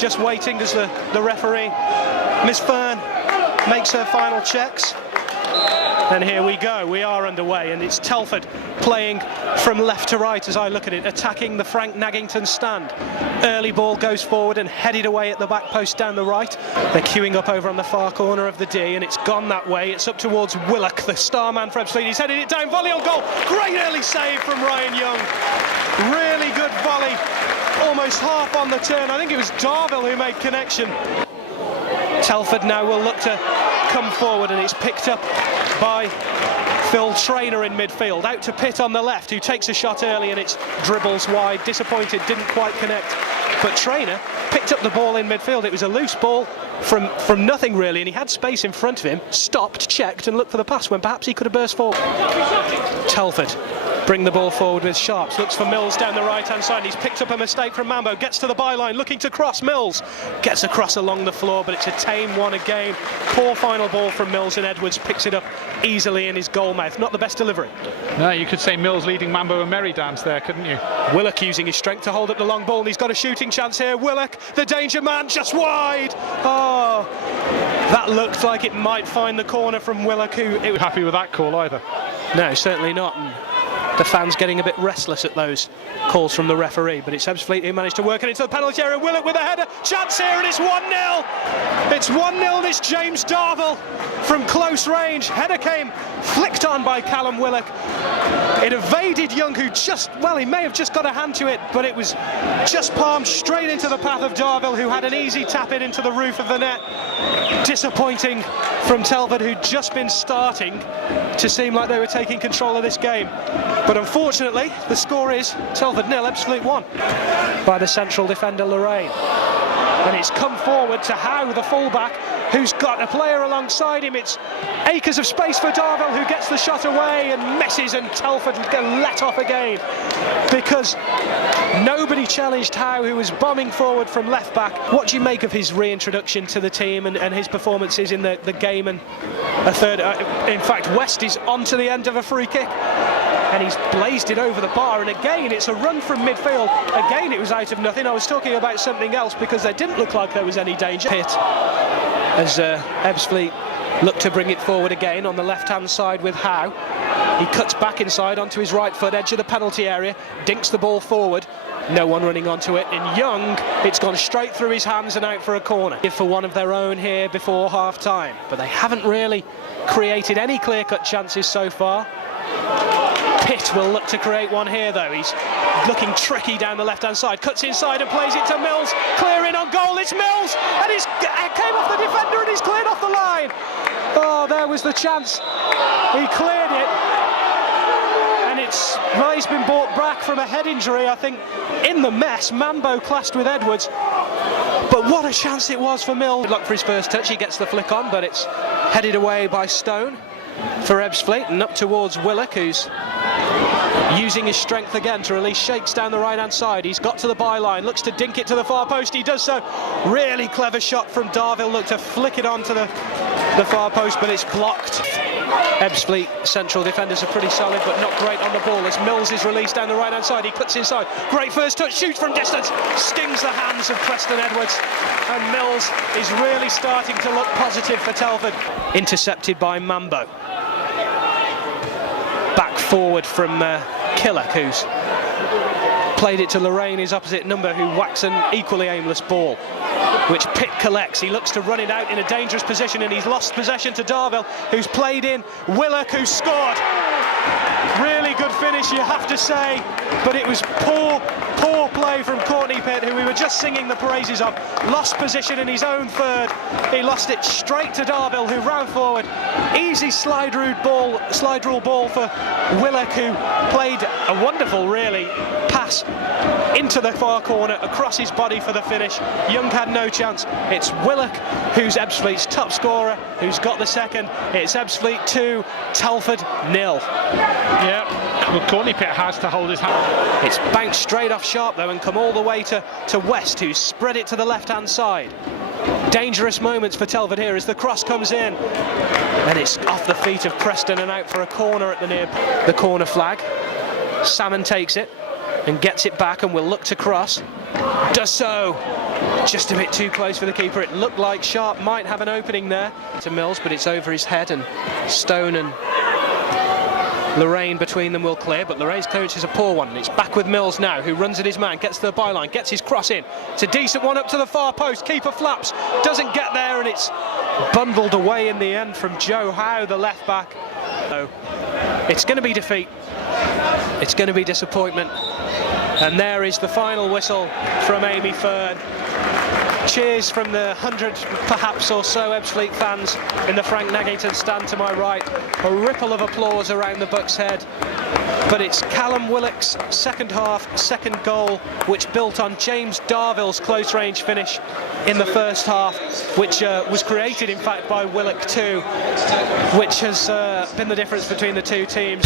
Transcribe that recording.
just waiting as the referee, Miss Fern, makes her final checks. And here we go, we are underway, and it's Telford playing from left to right as I look at it, attacking the Frank Naggington stand. Early ball goes forward and headed away at the back post down the right. They're queuing up over on the far corner of the D, and it's gone that way. It's up towards Willock, the star man for Ebbsfleet. He's headed it down, volley on goal. Great early save from Ryan Young. Really good volley, almost half on the turn. I think it was Darville who made connection. Telford now will look to come forward, and it's picked up by Phil Traynor in midfield, out to Pitt on the left, who takes a shot early and it's dribbles wide, disappointed, didn't quite connect, but Traynor picked up the ball in midfield. It was a loose ball from nothing really, and he had space in front of him, stopped, checked and looked for the pass when perhaps he could have burst forward. Telford bring the ball forward with Sharps, looks for Mills down the right hand side. He's picked up a mistake from Mambo, gets to the byline, looking to cross. Mills gets across along the floor, but it's a tame one again. Poor final ball from Mills, and Edwards picks it up easily in his goal mouth. Not the best delivery. No, you could say Mills leading Mambo and Merry dance there, couldn't you? Willock using his strength to hold up the long ball, and he's got a shooting chance here. Willock, the danger man, just wide. Oh, that looked like it might find the corner from Willock, who... It was happy with that call either. No, certainly not. And the fans getting a bit restless at those calls from the referee, but it's Ebbsfleet who managed to work it into the penalty area. Willock with a header, chance here, and it's 1-0. It's 1-0, and it's James Darville from close range. Header came flicked on by Callum Willock. It evaded Young, who he may have just got a hand to it, but it was just palmed straight into the path of Darville, who had an easy tap it into the roof of the net. Disappointing from Telford, who'd just been starting to seem like they were taking control of this game. But unfortunately, the score is Telford 0, Ebbsfleet 1 by the central defender Lorraine. And it's come forward to Howe, the fullback, who's got a player alongside him. It's acres of space for Darville, who gets the shot away and misses, and Telford get let off again because nobody challenged Howe, who was bombing forward from left back. What do you make of his reintroduction to the team and his performances in the game and a third? In fact, West is onto the end of a free kick, and he's blazed it over the bar, and again it's a run from midfield. Again it was out of nothing. I was talking about something else because there didn't look like there was any danger. Pitt, as Ebbsfleet look to bring it forward again on the left hand side with Howe. He cuts back inside onto his right foot, edge of the penalty area, dinks the ball forward. No one running onto it. In Young, it's gone straight through his hands and out for a corner. For one of their own here before half time, but they haven't really created any clear-cut chances so far. Pitt will look to create one here though. He's looking tricky down the left hand side, cuts inside and plays it to Mills, clearing on goal. It's Mills, and it came off the defender and he's cleared off the line. Oh, there was the chance, he cleared it, and he's been brought back from a head injury, I think. In the mess, Mambo clashed with Edwards, but what a chance it was for Mills. Good luck for his first touch, he gets the flick on, but it's headed away by Stone for Ebbsfleet, and up towards Willock, who's using his strength again to release. Shakes down the right hand side, he's got to the byline, looks to dink it to the far post, he does so. Really clever shot from Darville, looked to flick it onto the far post, but it's blocked. Ebbsfleet central defenders are pretty solid, but not great on the ball as Mills is released down the right hand side. He cuts inside, great first touch, shoots from distance, stings the hands of Preston Edwards, and Mills is really starting to look positive for Telford. Intercepted by Mambo. Back forward from Killock, who's played it to Lorraine, his opposite number, who whacks an equally aimless ball, which Pitt collects. He looks to run it out in a dangerous position, and he's lost possession to Darville, who's played in. Willock, who scored. Really good finish, you have to say, but it was poor play from Courtney Pitt, who we were just singing the praises of. Lost position in his own third. He lost it straight to Darville, who ran forward. Easy slide rule ball for Willock, who played a wonderful, really, pass into the far corner, across his body for the finish. Young had no chance. It's Willock who's Ebbsfleet's top scorer, who's got the second. It's Ebbsfleet 2, Telford 0. Yeah, well, Courtney Pitt has to hold his hand. It's banked straight off Sharp though, and come all the way to West, who's spread it to the left hand side. Dangerous moments for Telford here as the cross comes in, and it's off the feet of Preston and out for a corner at the corner flag. Salmon takes it and gets it back and will look to cross. does so. Just a bit too close for the keeper. It looked like Sharp might have an opening there to Mills, but it's over his head, and Stone and Lorraine between them will clear, but Lorraine's clearance is a poor one. It's back with Mills now, who runs at his man, gets to the byline, gets his cross in. It's a decent one up to the far post. Keeper flaps, doesn't get there, and it's bundled away in the end from Joe Howe, the left back. So it's going to be defeat. It's going to be disappointment. And there is the final whistle from Amy Fern. Cheers from the 100 perhaps or so Ebbsfleet fans in the Frank Naggington stand to my right. A ripple of applause around the Bucks' head. But it's Callum Willock's second half, second goal, which built on James Darville's close range finish in the first half, which was created in fact by Willock too, which has been the difference between the two teams.